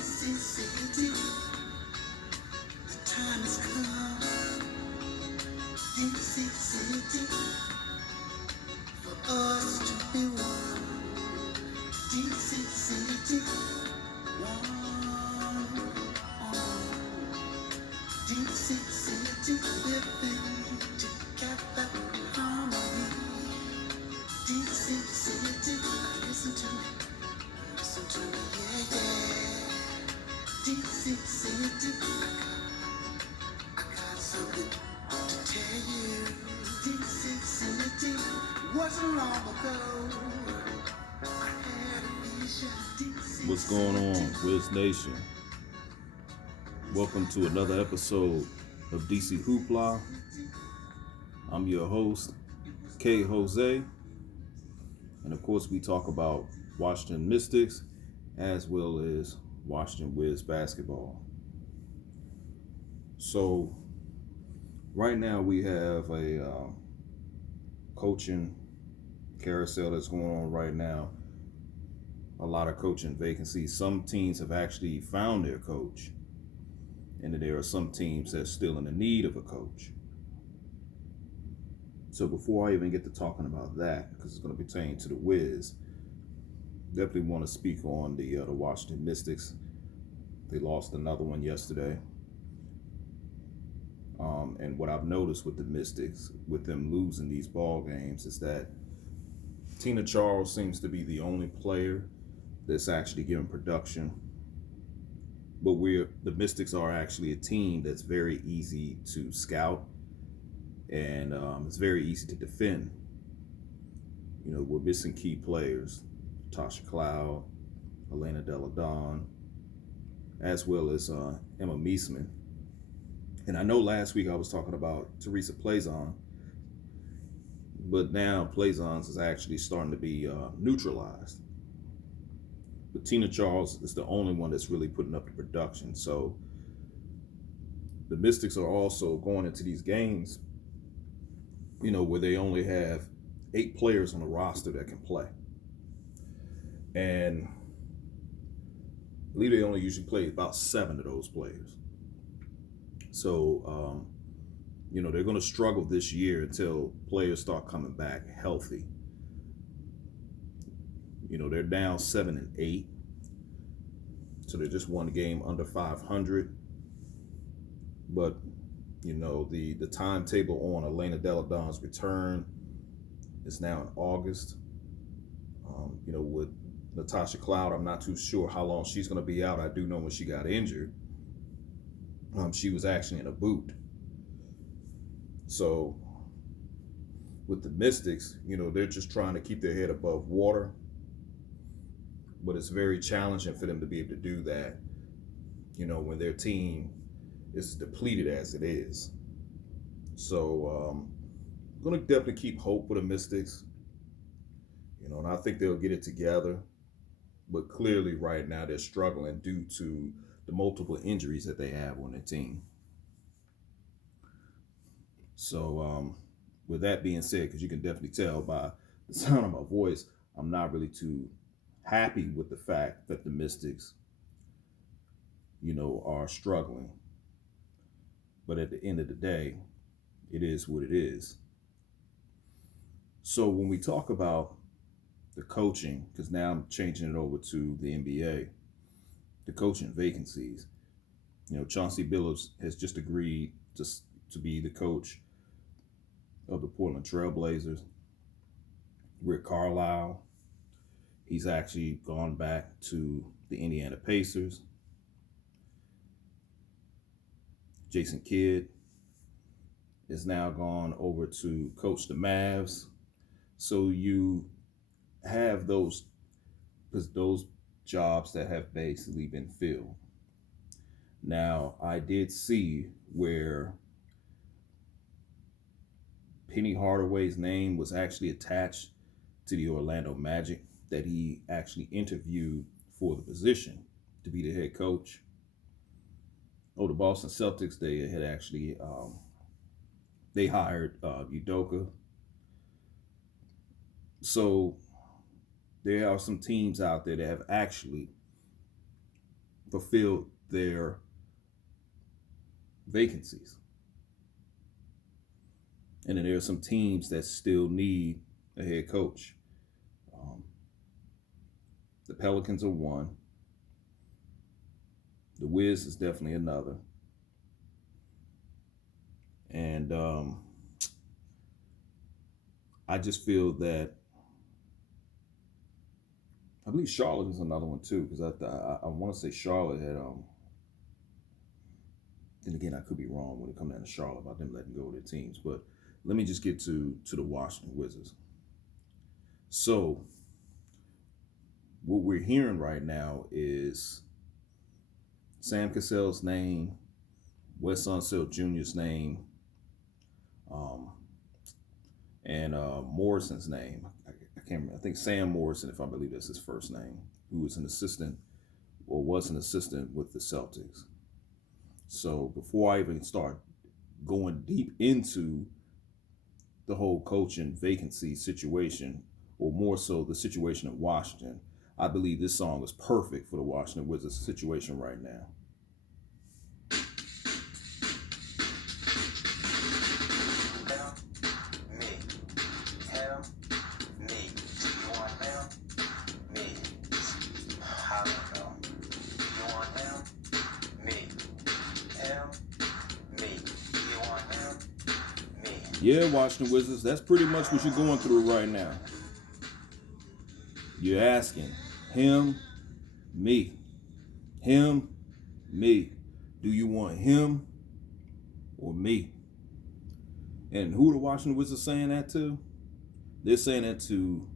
City, the time has come. DC City, for us to be one. DC City, one. DC City, living together in harmony. DC City, listen to me, yeah, yeah. DC City, I got something to tell you. DC City, wasn't long ago. I had a vision. DC What's going on, Wiz Nation? Welcome to another episode of DC Hoopla. I'm your host, K. Jose. And of course, we talk about Washington Mystics as well as Washington Wiz basketball. So, right now we have a coaching carousel that's going on right now. A lot of coaching vacancies. Some teams have actually found their coach. And there are some teams that's still in the need of a coach. So before I even get to talking about that, because it's going to pertain to the Wiz, definitely want to speak on the Washington Mystics. They lost another one yesterday. And what I've noticed with the Mystics, with them losing these ball games, is that Tina Charles seems to be the only player that's actually giving production. But the Mystics are actually a team that's very easy to scout, and it's very easy to defend. You know, we're missing key players, Tasha Cloud, Elena Delle Donne, as well as Emma Meesman. And I know last week I was talking about Teresa Plaisance, but now Plaisance is actually starting to be neutralized. But Tina Charles is the only one that's really putting up the production. So the Mystics are also going into these games, you know, where they only have 8 players on the roster that can play. And I believe they only usually play about 7 of those players. So, you know, they're going to struggle this year until players start coming back healthy. You know, they're down 7-8. So they're just one game under 500. But, you know, the timetable on Elena Delle Donne's return is now in August. You know, with Natasha Cloud, I'm not too sure how long she's going to be out. I do know when she got injured, she was actually in a boot. So with the Mystics, you know, they're just trying to keep their head above water. But it's very challenging for them to be able to do that, you know, when their team is depleted as it is. So I'm going to definitely keep hope for the Mystics, you know, and I think they'll get it together. But clearly right now they're struggling due to the multiple injuries that they have on their team. So with that being said, because you can definitely tell by the sound of my voice, I'm not really too happy with the fact that the Mystics, you know, are struggling. But at the end of the day, it is what it is. So when we talk about the coaching, because now I'm changing it over to the NBA, the coaching vacancies, you know, Chauncey Billups has just agreed to be the coach of the Portland Trailblazers. Rick Carlisle, he's actually gone back to the Indiana Pacers. Jason Kidd is now gone over to coach the Mavs. So you have those jobs that have basically been filled. Now, I did see where Penny Hardaway's name was actually attached to the Orlando Magic, that he actually interviewed for the position to be the head coach. Oh, the Boston Celtics, they had actually, they hired Udoka. So there are some teams out there that have actually fulfilled their vacancies. And then there are some teams that still need a head coach. Um, the Pelicans are one. The Wiz is definitely another. And I just feel that I believe Charlotte is another one too, because I want to say Charlotte had then again I could be wrong when it comes down to Charlotte about them letting go of their teams, but let me just get to the Washington Wizards. So what we're hearing right now is Sam Cassell's name, Wes Unseld Jr.'s name, and Morrison's name. I can't remember. I think Sam Morrison, if I believe that's his first name, who was an assistant or was an assistant with the Celtics. So before I even start going deep into the whole coaching vacancy situation, or more so the situation in Washington, I believe this song is perfect for the Washington Wizards situation right now. Yeah, Washington Wizards, that's pretty much what you're going through right now. You're asking him, me. Him, me. Do you want him or me? And who the Washington Wizards saying that to? They're saying that to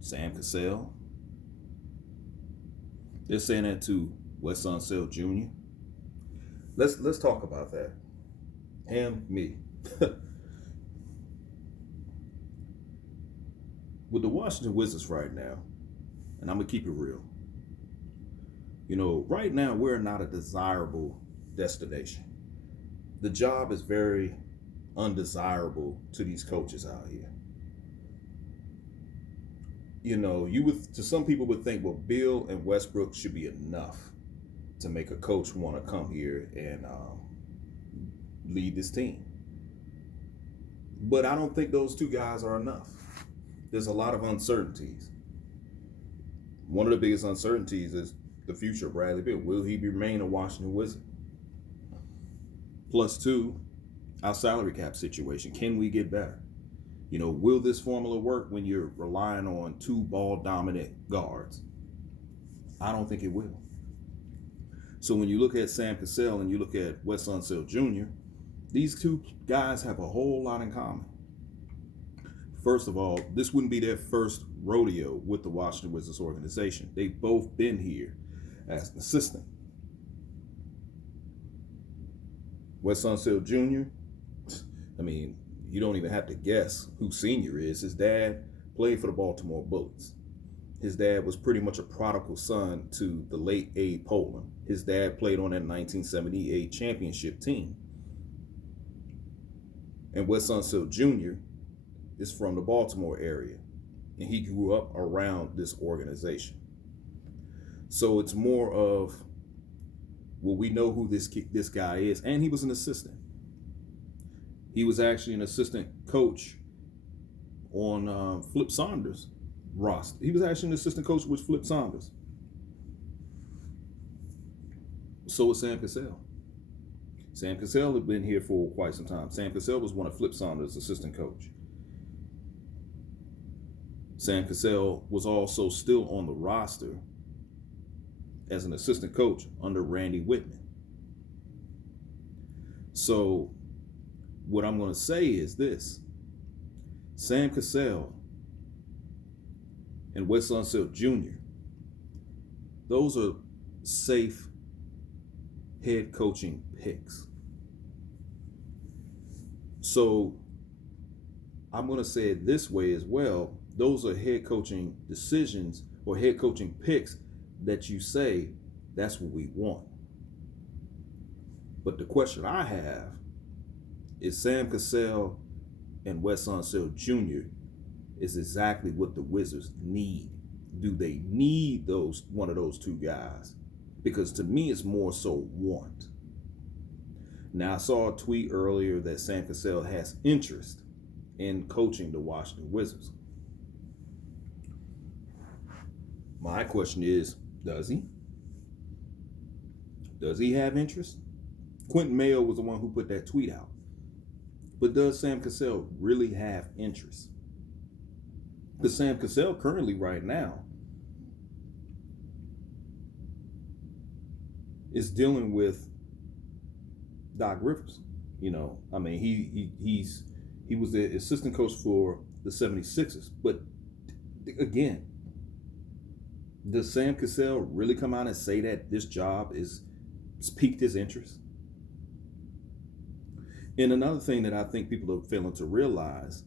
Sam Cassell. They're saying that to Wes Unseld Jr. Let's talk about that. Him, me. With the Washington Wizards right now, and I'm going to keep it real. You know, right now we're not a desirable destination. The job is very undesirable to these coaches out here. You know, to some people would think, well, Bill and Westbrook should be enough to make a coach want to come here and lead this team. But I don't think those two guys are enough. There's a lot of uncertainties. One of the biggest uncertainties is the future of Bradley Beal. Will he remain a Washington Wizard? Plus two, our salary cap situation. Can we get better? You know, will this formula work when you're relying on two ball-dominant guards? I don't think it will. So when you look at Sam Cassell and you look at Wes Unseld Jr., these two guys have a whole lot in common. First of all, this wouldn't be their first rodeo with the Washington Wizards organization. They've both been here as an assistant. Wes Unseld Jr., I mean, you don't even have to guess who senior is. His dad played for the Baltimore Bullets. His dad was pretty much a prodigal son to the late Abe Pollin. His dad played on that 1978 championship team. And Wes Unseld Jr. is from the Baltimore area, and he grew up around this organization. So it's more of, well, we know who this guy is, and he was an assistant. He was actually an assistant coach on Flip Saunders' roster. He was actually an assistant coach with Flip Saunders. So was Sam Cassell. Sam Cassell had been here for quite some time. Sam Cassell was one of Flip Saunders' assistant coach. Sam Cassell was also still on the roster as an assistant coach under Randy Whitman. So what I'm going to say is this. Sam Cassell and Wes Unseld Jr., those are safe head coaching picks. So I'm going to say it this way as well. Those are head coaching decisions or head coaching picks that you say, that's what we want. But the question I have is, Sam Cassell and Wes Unseld Jr. is exactly what the Wizards need. Do they need one of those two guys because to me it's more so want. Now, I saw a tweet earlier that Sam Cassell has interest in coaching the Washington Wizards. My question is, does he? Does he have interest? Quentin Mayo was the one who put that tweet out. But does Sam Cassell really have interest? Because Sam Cassell currently right now is dealing with Doc Rivers. You know, I mean, he was the assistant coach for the 76ers. But again, does Sam Cassell really come out and say that this job is piqued his interest? And another thing that I think people are failing to realize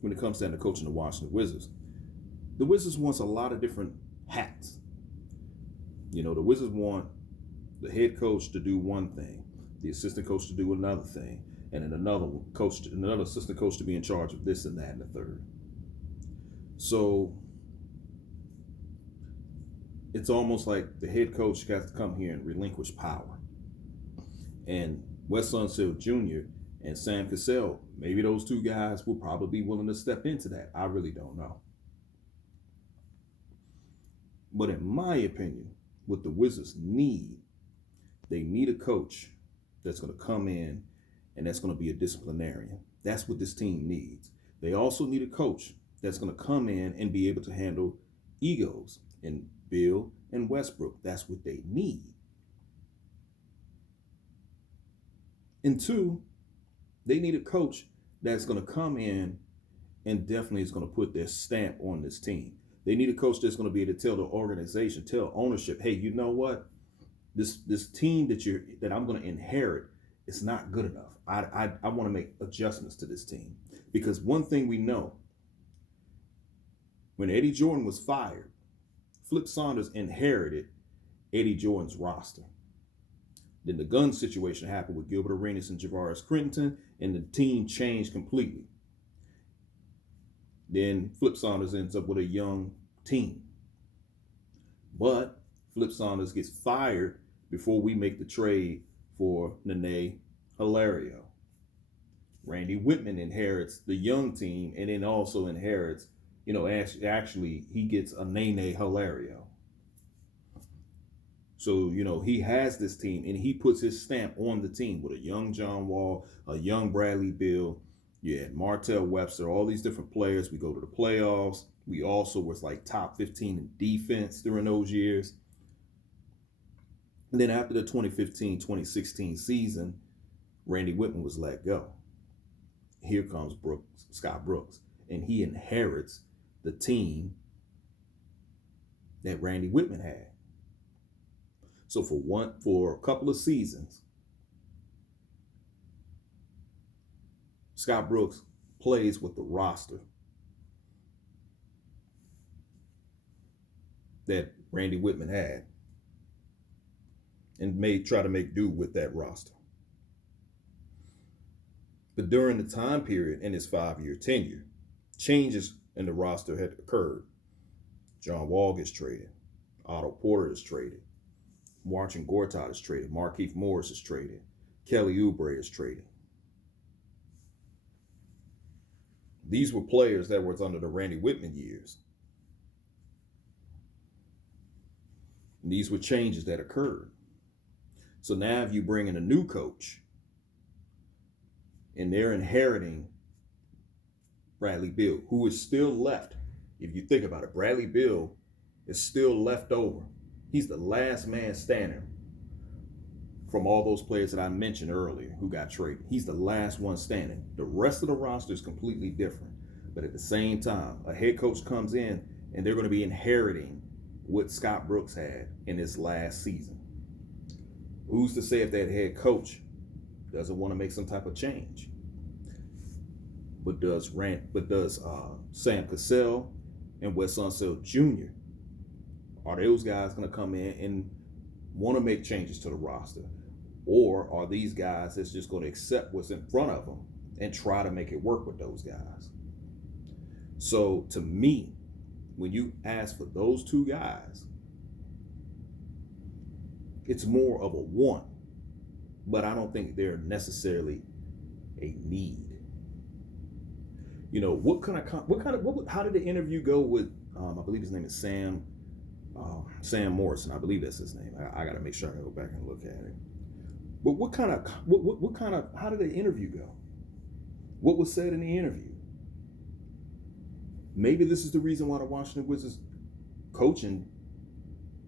when it comes down to coaching the Washington Wizards, the Wizards wants a lot of different hats. You know, the Wizards want the head coach to do one thing, the assistant coach to do another thing, and then another assistant coach to be in charge of this and that and the third. So it's almost like the head coach has to come here and relinquish power. And Wes Unseld Jr. and Sam Cassell, maybe those two guys will probably be willing to step into that. I really don't know. But in my opinion, what the Wizards need, they need a coach that's going to come in and that's going to be a disciplinarian. That's what this team needs. They also need a coach that's going to come in and be able to handle egos. And Bill and Westbrook, that's what they need. And two, they need a coach that's going to come in and definitely is going to put their stamp on this team. They need a coach that's going to be able to tell the organization, tell ownership, hey, you know what? This team that I'm going to inherit is not good enough. I want to make adjustments to this team. Because one thing we know, when Eddie Jordan was fired, Flip Saunders inherited Eddie Jordan's roster. Then the gun situation happened with Gilbert Arenas and Javaris Crittenton, and the team changed completely. Then Flip Saunders ends up with a young team. But Flip Saunders gets fired before we make the trade for Nene Hilario. Randy Whitman inherits the young team and then also inherits, actually he gets a Nene Hilario. So, he has this team and he puts his stamp on the team with a young John Wall, a young Bradley Beal, Martell Webster, all these different players. We go to the playoffs. We also was like top 15 in defense during those years. And then after the 2015-2016 season, Randy Whitman was let go. Here comes Scott Brooks, and he inherits the team that Randy Whitman had. So for a couple of seasons, Scott Brooks plays with the roster that Randy Whitman had and try to make do with that roster. But during the time period in his 5-year tenure, changes in the roster had occurred. John Wall gets traded. Otto Porter is traded. Marcin Gortat is traded. Markieff Morris is traded. Kelly Oubre is traded. These were players that were under the Randy Whitman years. And these were changes that occurred. So now if you bring in a new coach and they're inheriting Bradley Beal, who is still left. If you think about it, Bradley Beal is still left over. He's the last man standing from all those players that I mentioned earlier who got traded. He's the last one standing. The rest of the roster is completely different. But at the same time, a head coach comes in and they're going to be inheriting what Scott Brooks had in his last season. Who's to say if that head coach doesn't want to make some type of change? But does Sam Cassell and Wes Unseld Jr., are those guys going to come in and want to make changes to the roster? Or are these guys that's just going to accept what's in front of them and try to make it work with those guys? So to me, when you ask for those two guys, It's more of a want, but I don't think they're necessarily a need. You know, how did the interview go with, I believe his name is Sam Morrison. I believe that's his name. I got to make sure I go back and look at it. But how did the interview go? What was said in the interview? Maybe this is the reason why the Washington Wizards coaching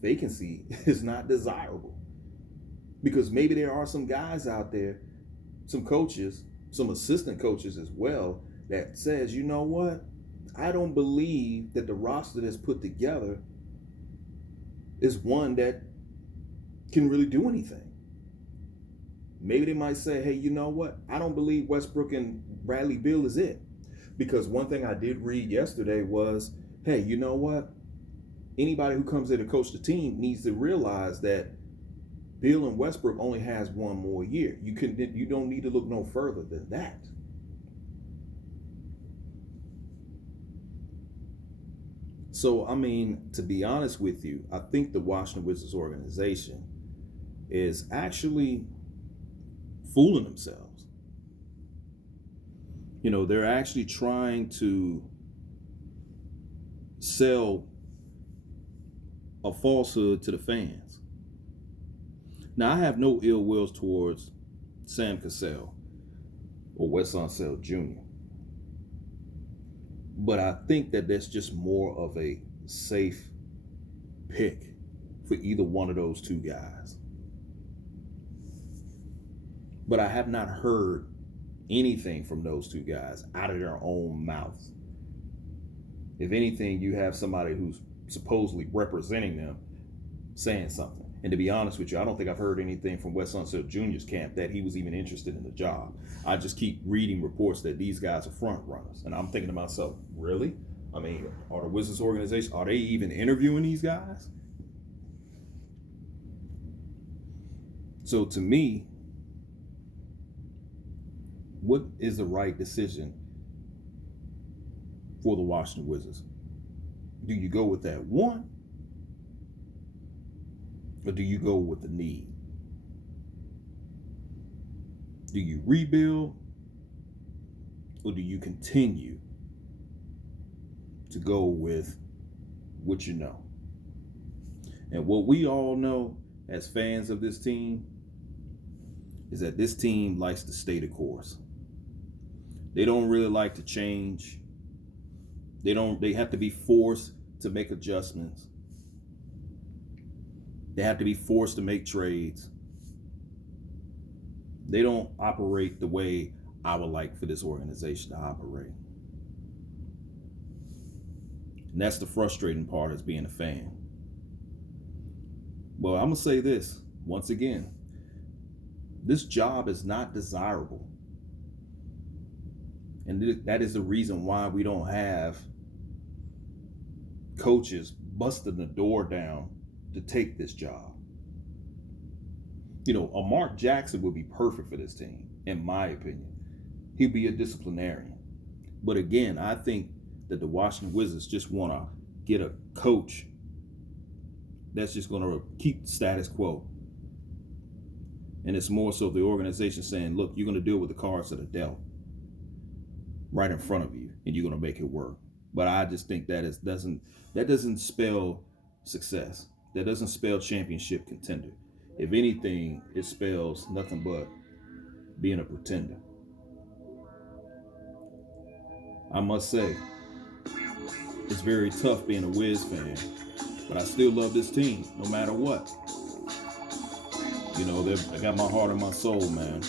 vacancy is not desirable. Because maybe there are some guys out there, some coaches, some assistant coaches as well, that says, you know what? I don't believe that the roster that's put together is one that can really do anything. Maybe they might say, hey, you know what? I don't believe Westbrook and Bradley Beal is it. Because one thing I did read yesterday was, hey, you know what? Anybody who comes in to coach the team needs to realize that Beal and Westbrook only has one more year. You don't need to look no further than that. So, I mean, to be honest with you, I think the Washington Wizards organization is actually fooling themselves. You know, they're actually trying to sell a falsehood to the fans. Now, I have no ill wills towards Sam Cassell or Wes Unseld Jr. But I think that that's just more of a safe pick for either one of those two guys. But I have not heard anything from those two guys out of their own mouths. If anything, you have somebody who's supposedly representing them saying something. And to be honest with you, I don't think I've heard anything from Wes Unseld Jr.'s camp that he was even interested in the job. I just keep reading reports that these guys are front runners. And I'm thinking to myself, really? I mean, are the Wizards organization, are they even interviewing these guys? So to me, what is the right decision for the Washington Wizards? Do you go with that one? Or do you go with the need? Do you rebuild? Or do you continue to go with what you know? And what we all know as fans of this team is that this team likes to stay the course. They don't really like to change. They have to be forced to make adjustments. They have to be forced to make trades. They don't operate the way I would like for this organization to operate. And that's the frustrating part as being a fan. Well, I'm going to say this once again. This job is not desirable. And that is the reason why we don't have coaches busting the door down to take this job. You know, a Mark Jackson would be perfect for this team, in my opinion. He'd be a disciplinarian. But again, I think that the Washington Wizards just want to get a coach that's just going to keep the status quo. And it's more so the organization saying, look, you're going to deal with the cards that are dealt right in front of you, and you're going to make it work. But I just think that doesn't spell success. That doesn't spell championship contender. If anything, it spells nothing but being a pretender. I must say, it's very tough being a Wiz fan, but I still love this team, no matter what. You know, I got my heart and my soul, man.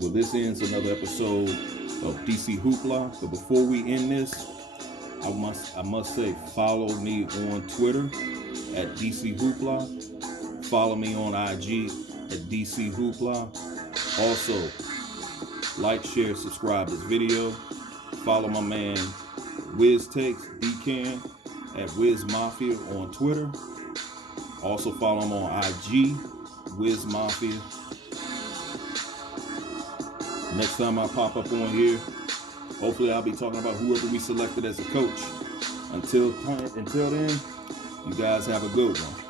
Well, this ends another episode of DC Hoopla. But before we end this, I must say, follow me on Twitter at DC Hoopla. Follow me on IG at DC Hoopla. Also, like, share, subscribe this video. Follow my man Wiz Takes DCan at Wiz Mafia on Twitter. Also follow him on IG, Wiz Mafia. Next time I pop up on here, hopefully I'll be talking about whoever we selected as a coach. Until then, you guys have a good one.